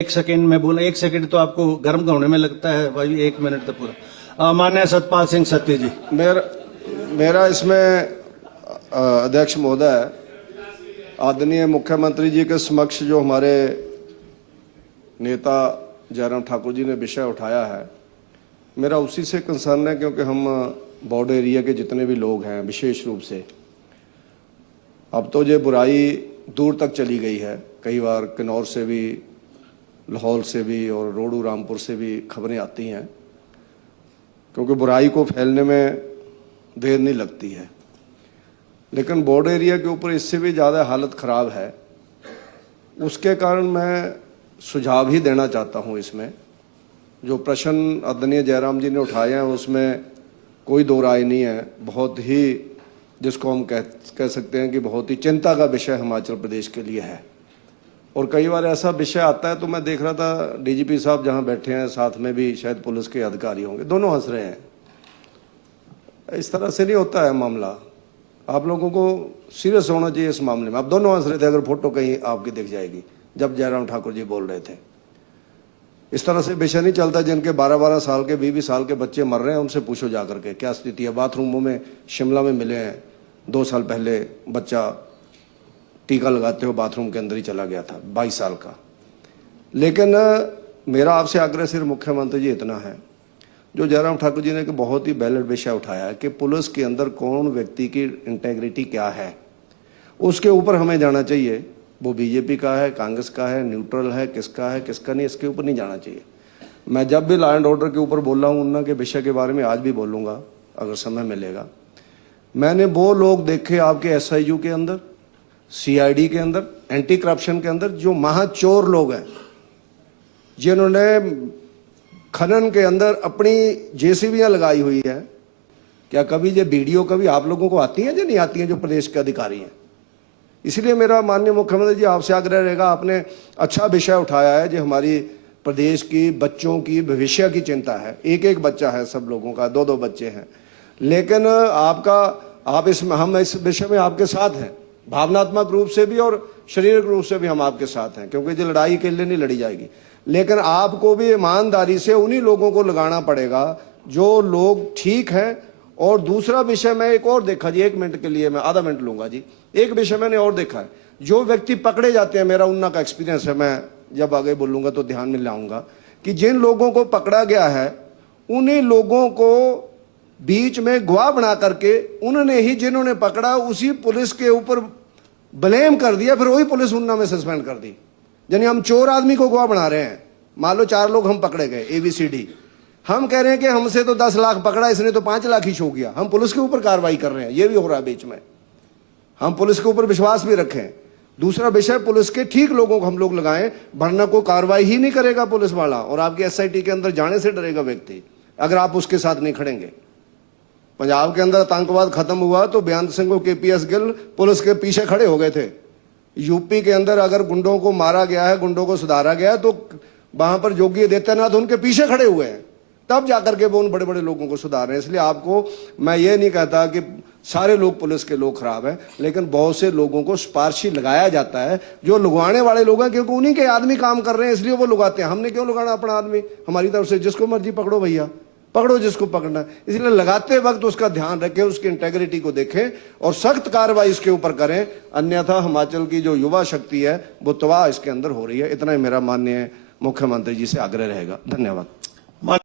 एक सेकंड में बोला, एक सेकंड तो आपको गर्म होने में लगता है भाई, 1 मिनट तो पूरा। माननीय सतपाल सिंह सत्ती जी। मेरा इसमें अध्यक्ष महोदय, आदरणीय मुख्यमंत्री जी के समक्ष जो हमारे नेता जयराम ठाकुर जी ने विषय उठाया है, मेरा उसी से कंसर्न है, क्योंकि हम बॉर्डर एरिया के जितने भी लोग हैं, विशेष रूप से अब तो ये बुराई दूर तक चली गई है। कई बार किन्नौर से भी, लाहौल से भी और रोडू रामपुर से भी खबरें आती हैं, क्योंकि बुराई को फैलने में देर नहीं लगती है। लेकिन बॉर्डर एरिया के ऊपर इससे भी ज़्यादा हालत ख़राब है। उसके कारण मैं सुझाव ही देना चाहता हूँ। इसमें जो प्रश्न आदरणीय जयराम जी ने उठाए हैं उसमें कोई दो राय नहीं है। बहुत ही, जिसको हम कह सकते हैं कि बहुत ही चिंता का विषय हिमाचल प्रदेश के लिए है। और कई बार ऐसा विषय आता है तो मैं देख रहा था डीजीपी साहब जहाँ बैठे हैं, साथ में भी शायद पुलिस के अधिकारी होंगे, दोनों हंस रहे हैं। इस तरह से नहीं होता है मामला। आप लोगों को सीरियस होना चाहिए इस मामले में। आप दोनों हंस रहे थे, अगर फोटो कहीं आपकी दिख जाएगी जब जयराम ठाकुर जी बोल रहे थे। इस तरह से विषय नहीं चलता। जिनके 12-12 साल के, 20-20 साल के बच्चे मर रहे हैं, उनसे पूछो जा करके क्या स्थिति है। बाथरूमों में शिमला में मिले हैं, 2 साल पहले बच्चा टीका लगाते हुए बाथरूम के अंदर ही चला गया था, 22 साल का। लेकिन मेरा आपसे आग्रह सिर्फ मुख्यमंत्री जी इतना है, जो जयराम ठाकुर जी ने कि बहुत ही वैलिड विषय उठाया है कि पुलिस के अंदर कौन व्यक्ति की इंटेग्रिटी क्या है, उसके ऊपर हमें जाना चाहिए। वो बीजेपी का है, कांग्रेस का है, न्यूट्रल है, किसका है, किसका नहीं, इसके ऊपर नहीं जाना चाहिए। मैं जब भी लॉ एंड ऑर्डर के ऊपर बोल रहा हूँ, उन्ना के विषय के बारे में आज भी बोलूँगा अगर समय मिलेगा। मैंने वो लोग देखे आपके SIU के अंदर, CID के अंदर, एंटी करप्शन के अंदर, जो महाचोर लोग हैं, जिन्होंने खनन के अंदर अपनी JCBयाँ लगाई हुई है। क्या कभी ये वीडियो कभी आप लोगों को आती हैं या नहीं आती हैं, जो प्रदेश के अधिकारी हैं? इसलिए मेरा माननीय मुख्यमंत्री जी आपसे आग्रह रहेगा, आपने अच्छा विषय उठाया है, जो हमारी प्रदेश की बच्चों की भविष्य की चिंता है। एक बच्चा है सब लोगों का, 2-2 बच्चे हैं। लेकिन हम इस विषय में आपके साथ हैं, भावनात्मक रूप से भी और शारीरिक रूप से भी हम आपके साथ हैं, क्योंकि ये लड़ाई के लिए नहीं लड़ी जाएगी। लेकिन आपको भी ईमानदारी से उन्हीं लोगों को लगाना पड़ेगा जो लोग ठीक हैं। और दूसरा विषय मैं एक और देखा जी, 1 मिनट के लिए मैं आधा मिनट लूंगा जी। एक विषय मैंने और देखा है, जो व्यक्ति पकड़े जाते हैं, मेरा उन्ना का एक्सपीरियंस है, मैं जब आगे बोलूंगा तो ध्यान में लाऊंगा कि जिन लोगों को पकड़ा गया है, उन्हीं लोगों को बीच में गवाह बना करके उन्होंने ही, जिन्होंने पकड़ा, उसी पुलिस के ऊपर ब्लेम कर दिया, फिर वही पुलिस उन्ना में सस्पेंड कर दी। यानी हम चोर आदमी को गवाह बना रहे हैं। मान लो 4 लोग हम पकड़े गए, ABCD, हम कह रहे हैं कि हमसे तो 10 लाख पकड़ा, इसने तो 5 लाख ही छू गया। हम पुलिस के ऊपर कार्रवाई कर रहे हैं, ये भी हो रहा है बीच में। हम पुलिस के ऊपर विश्वास भी रखें। दूसरा विषय, पुलिस के ठीक लोगों को हम लोग लगाएं, वरना को कार्रवाई ही नहीं करेगा पुलिस वाला, और आपकी SIT के अंदर जाने से डरेगा व्यक्ति अगर आप उसके साथ नहीं खड़ेंगे। पंजाब के अंदर आतंकवाद खत्म हुआ तो बेअंत सिंह और KPS गिल पुलिस के पीछे खड़े हो गए थे। यूपी के अंदर अगर गुंडों को मारा गया है, गुंडों को सुधारा गया है, तो वहां पर योगी आदित्यनाथ उनके पीछे खड़े हुए हैं, तब जाकर के वो उन बड़े बड़े लोगों को सुधार रहे हैं। इसलिए आपको मैं ये नहीं कहता कि सारे लोग पुलिस के लोग खराब हैं, लेकिन बहुत से लोगों को सिफारिशी लगाया जाता है, जो लगवाने वाले लोग हैं, क्योंकि उन्हीं के आदमी काम कर रहे हैं, इसलिए वो लगाते हैं। हमने क्यों लगाना अपना आदमी? हमारी तरफ से जिसको मर्जी पकड़ो भैया, पकड़ो जिसको पकड़ना। इसलिए लगाते वक्त उसका ध्यान रखें, उसकी इंटेग्रिटी को देखें और सख्त कार्रवाई इसके ऊपर करें, अन्यथा हिमाचल की जो युवा शक्ति है वो तबाह इसके अंदर हो रही है। इतना ही मेरा माननीय मुख्यमंत्री जी से आग्रह रहेगा। धन्यवाद।